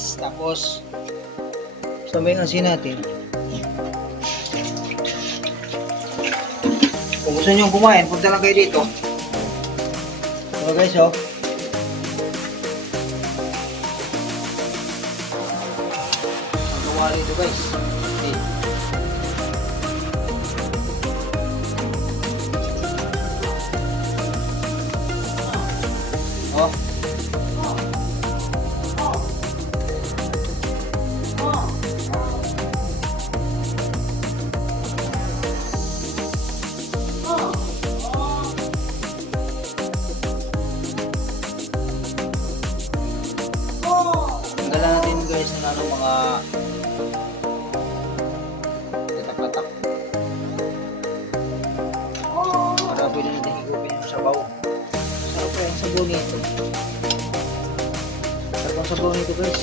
guys. Tapos, sabay yung asin natin. Kung gusto nyo kumain, punta lang kayo dito. So guys, oh. Ang gawa dito guys. Okay. Oh. Tanggalan natin guys ng ano, mga latak-latak. Para pwede natin higupin yung sabaw. Sarap pa yung sabaw nito. Sarap ang sabaw nito guys.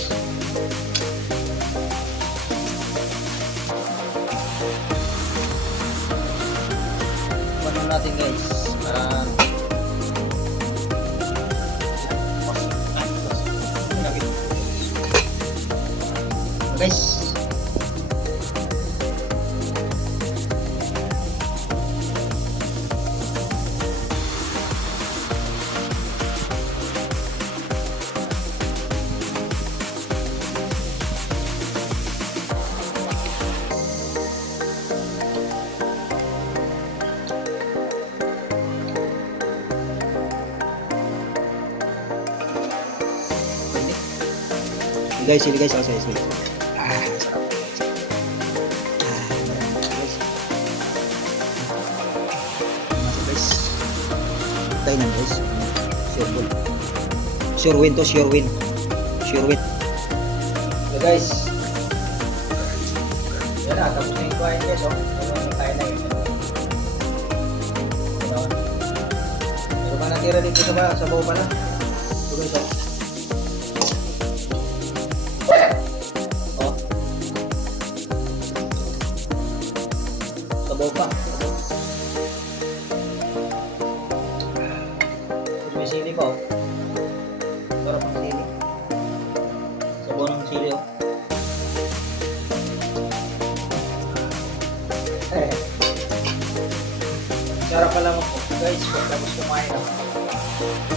Paano natin guys? Guys, sili guys, saya sili. Sarap. Guys. Tayo na guys. Sure win to, sure win. Sure win. So guys. Yan na, tapos na yung kuhain guys, oh. Ano, kaya na yun. Pero pa natira dito sa bawah pala. So guys, oh. Sabaw pa. Tapos may sili pa, oh. Sarap ang sili. Sabaw ng sili, oh. Sarap pala mo po guys pag tapos kumain, oh.